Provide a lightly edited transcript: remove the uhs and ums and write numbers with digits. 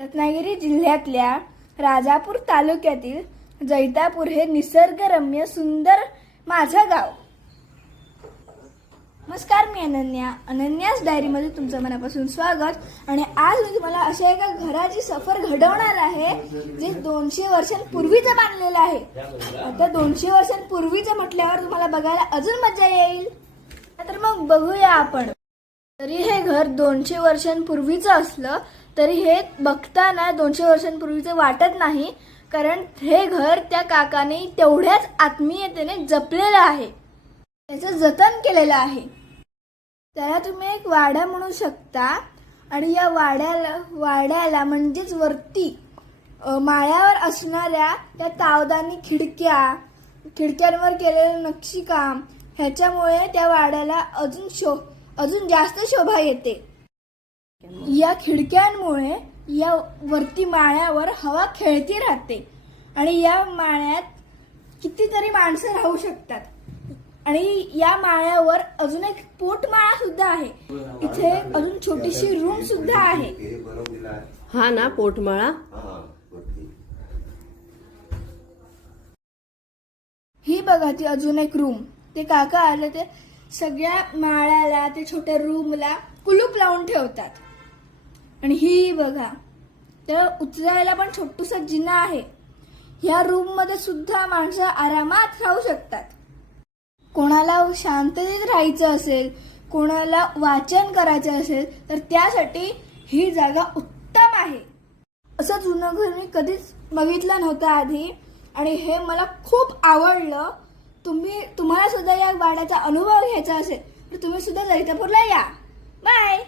रत्नागिरी जिल्ह्यातल्या राजापूर तालुक्यातील जैतापूर हे निसर्गरम्य सुंदर माझं गाव। नमस्कार, मी अनन्यास डायरीमध्ये तुमचं मनापासून स्वागत। आणि आज मी तुम्हाला अशा एका घराची सफर घडवणार आहे जे 200 वर्षांपूर्वीचं बांधलेलं आहे। आता 200 वर्षांपूर्वीचं म्हटल्यावर तुम्हाला बघायला अजून मजा येईल। तर मग बघूया आपण। तरी हे घर 200 वर्षांपूर्वीचं असलं तरी हे बघताना 200 वर्षांपूर्वीचं वाटत नाही, कारण हे घर त्या काकाने तेवढ्याच आत्मीयतेने जपलेलं आहे, त्याचं जतन केलेलं आहे। त्याला तुम्ही एक वाडा म्हणू शकता। आणि या वाड्याला म्हणजेच वरती माळ्यावर असणाऱ्या या तावदानी खिडक्यांवर केलेलं नक्षीकाम ह्याच्यामुळे त्या वाड्याला अजून जास्त शोभा येते। या खिडक्यांमुळे या वरती माळ्यावर हवा खेळती राहते आणि या माळ्यात कितीतरी माणसं राहू शकतात। आणि या माळ्यावर अजून एक पोटमाळा सुद्धा आहे। इथे अजून छोटीशी रूम सुद्धा आहे। हा ना, पोटमाळा। ही बघा ती अजून एक रूम। ते काका आले ते सगळ्या माळ्याला, ते छोट्या रूमला कुलूप लावून ठेवतात। आणि ही बघा, तर उचलायला पण छोटूसा जिना आहे। ह्या रूम मध्ये सुद्धा माणसं आरामात राहू शकतात। कोणाला शांततेत राहायचं असेल, कोणाला वाचन करायचं असेल तर त्यासाठी ही जागा उत्तम आहे। असं जुनं घर मी कधीच बघितलं नव्हतं आधी आणि हे मला खूप आवडलं। तुम्हाला सुद्धा या वाड्याचा अनुभव घ्यायचा असेल तर तुम्ही सुद्धा जैतापूरला या। बाय।